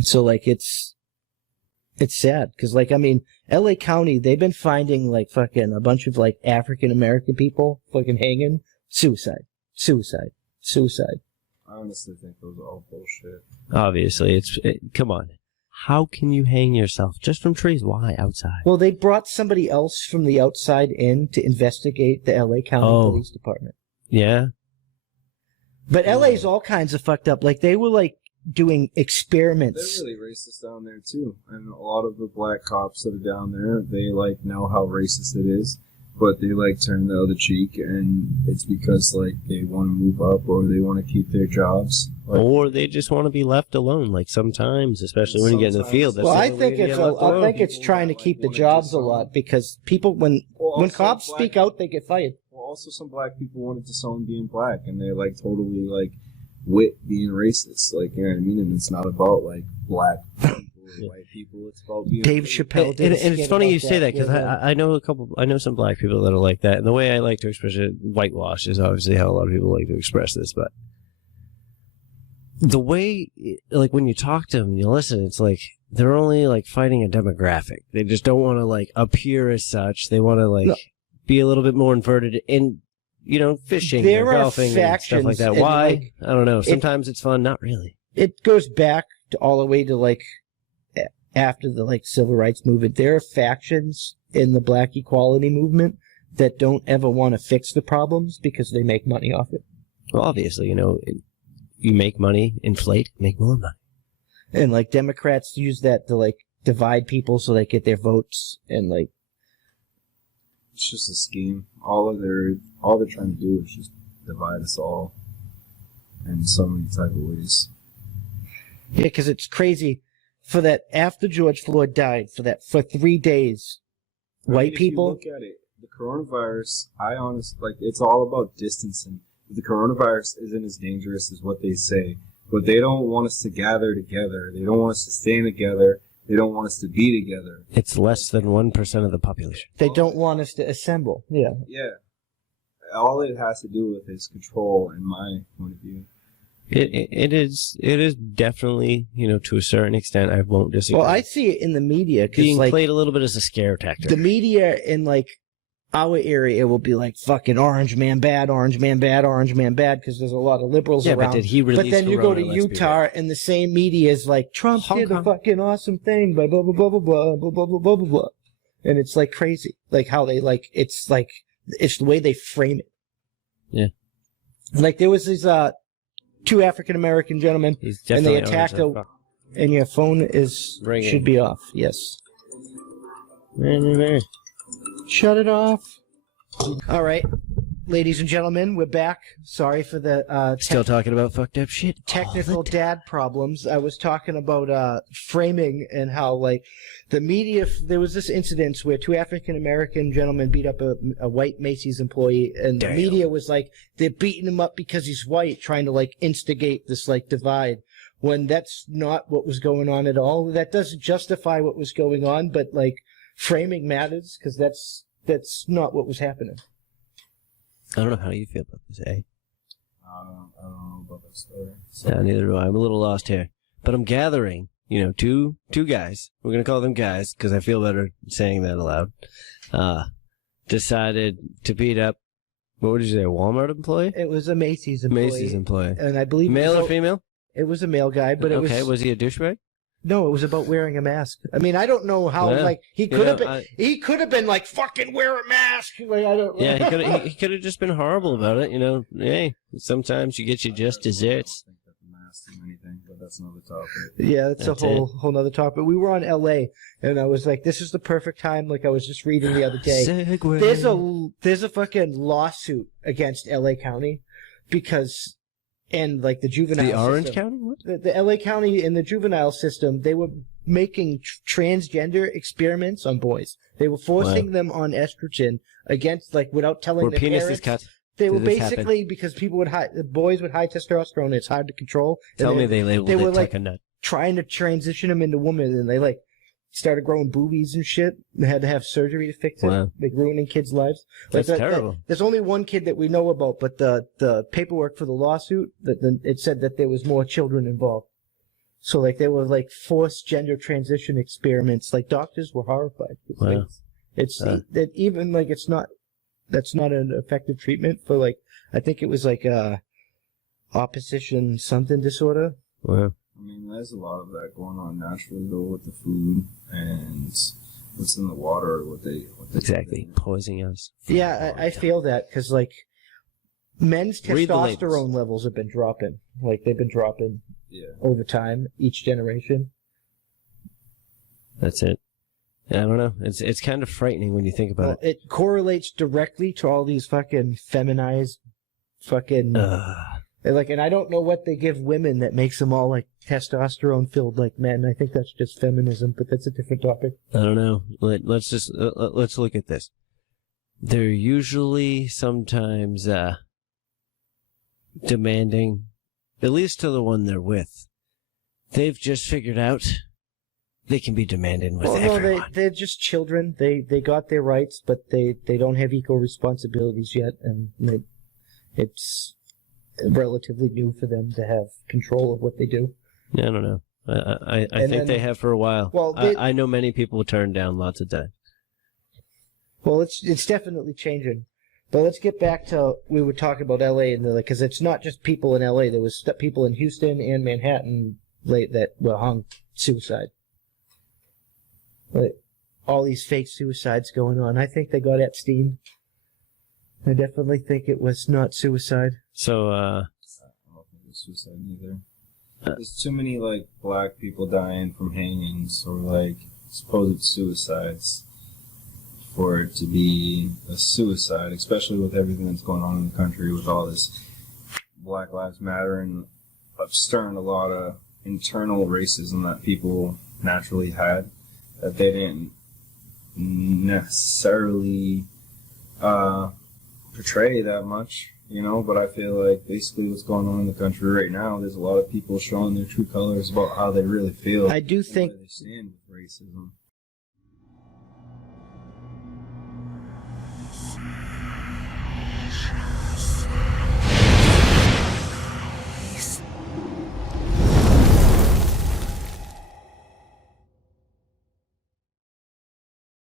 So like it's sad because like I mean L.A. County, they've been finding like fucking a bunch of like African American people fucking hanging, suicide. I honestly think those are all bullshit. Obviously, come on. How can you hang yourself just from trees? Why outside? Well, they brought somebody else from the outside in to investigate the L.A. County Police Department. Yeah. But LA's all kinds of fucked up. Like they were like doing experiments. They're really racist down there too, and a lot of the black cops that are down there, they like know how racist it is, but they like turn the other cheek, and it's because like they want to move up or they want to keep their jobs, like, or they just want to be left alone. Like sometimes, especially when you get in the field. That's I think it's trying to keep the jobs a lot because people when cops speak out, they get fired. Well, also some black people wanted to disown being black, and they like totally like wit being racist. Like, you know what I mean? And it's not about like black people or white people. It's about being Dave Chappelle did. And it's funny you say that because I know some black people that are like that. And the way I like to express it, whitewash is obviously how a lot of people like to express this. But the way, like when you talk to them, you listen, it's like they're only like fighting a demographic. They just don't want to like appear as such. They want to like be a little bit more inverted in, you know, fishing or golfing and stuff like that. Why? Like, I don't know. Sometimes it's fun. Not really. It goes back to all the way to like after the like civil rights movement. There are factions in the black equality movement that don't ever want to fix the problems because they make money off it. Well, obviously, you know, you make money, inflate, make more money. And like Democrats use that to like divide people so they get their votes and like. It's just a scheme. All they're trying to do is just divide us all in so many type of ways. Yeah, because it's crazy. For that, after George Floyd died, for 3 days, white people. If you look at it, the coronavirus, I honestly like. It's all about distancing. The coronavirus isn't as dangerous as what they say, but they don't want us to gather together. They don't want us to stand together. They don't want us to be together. It's less than 1% of the population. They don't want us to assemble. Yeah. Yeah. All it has to do with is control, in my point of view. It is definitely, you know, to a certain extent. I won't disagree. Well, I see it in the media being like, played a little bit as a scare tactic. The media in like our area will be like fucking orange man bad, orange man bad, orange man bad because there's a lot of liberals around. But did he release But then you go to Utah and the same media is like Trump did a fucking awesome thing, blah blah blah blah blah blah blah blah blah blah blah, and it's like crazy, like how they like it's the way they frame it. Yeah. Like there was these 2 African American gentlemen, and they attacked and your phone should be off. Yes. Shut it off. All right, ladies and gentlemen, we're back. Sorry for the still talking about fucked up shit. Technical dad problems. I was talking about framing and how like the media. There was this incident where 2 African American gentlemen beat up a white Macy's employee, and the media was like they're beating him up because he's white, trying to like instigate this like divide. When that's not what was going on at all. That doesn't justify what was going on, but like. Framing matters because that's not what was happening. I don't know how you feel about this, eh? I don't know about that story. Yeah, neither do I. I'm a little lost here, but I'm gathering. You know, two guys. We're gonna call them guys because I feel better saying that aloud. Decided to beat up. What would you say? A Walmart employee? It was a Macy's employee. Macy's employee. And I believe male or female? It was a male guy, but it was. Okay, was he a douchebag? No, it was about wearing a mask. I mean, I don't know how. Like he could have been. He could have been like, "Fucking wear a mask." Like I don't. Yeah, he could have just been horrible about it. You know, hey, sometimes you get you just desserts. I don't think that the mask do anything, but that's another topic. Yeah, that's a whole nother topic. We were on L.A. and I was like, "This is the perfect time." Like I was just reading the other day. There's a fucking lawsuit against L.A. County because. And like the juvenile system. The Orange system. County? What? The LA County in the juvenile system, they were making transgender experiments on boys. They were forcing them on estrogen against, like, without telling their parents. Penises cut. They were basically because people boys with high testosterone, it's hard to control. Tell me they labeled it like a nut. Trying to transition them into women, and they like started growing boobies and shit. They had to have surgery to fix it. Wow. Like ruining kids' lives. That's terrible. There's only one kid that we know about, but the paperwork for the lawsuit, it said that there was more children involved. So like they were like forced gender transition experiments. Like doctors were horrified. It's Wow. like, it's that even like that's not an effective treatment for like I think it was like opposition something disorder. Wow. I mean, there's a lot of that going on naturally though with the food and what's in the water, what they Exactly. Poisoning us. Yeah, I feel that because like men's Read the labels. testosterone levels have been dropping. Like they've been dropping over time, each generation. That's it. I don't know. It's kind of frightening when you think about it. It correlates directly to all these fucking feminized fucking like, and I don't know what they give women that makes them all like testosterone filled like men. I think that's just feminism, but that's a different topic. I don't know. Let's just let's look at this. They're usually sometimes demanding, at least to the one they're with. They've just figured out they can be demanding with everyone. They're just children. They got their rights, but they don't have equal responsibilities yet, and it's relatively new for them to have control of what they do. Yeah, I don't know. I think they have for a while. Well, I know many people turn down lots of times. Well, it's definitely changing. But let's get back to we were talking about L.A. and because it's not just people in L.A. There was people in Houston and Manhattan that were hung suicide. But all these fake suicides going on. I think they got Epstein. I definitely think it was not suicide. So, I don't think it was suicide either. There's too many like black people dying from hangings or like supposed suicides for it to be a suicide, especially with everything that's going on in the country with all this Black Lives Matter and stirring a lot of internal racism that people naturally had that they didn't necessarily portray that much, you know, but I feel like basically what's going on in the country right now, there's a lot of people showing their true colors about how they really feel. I do think where they stand with racism.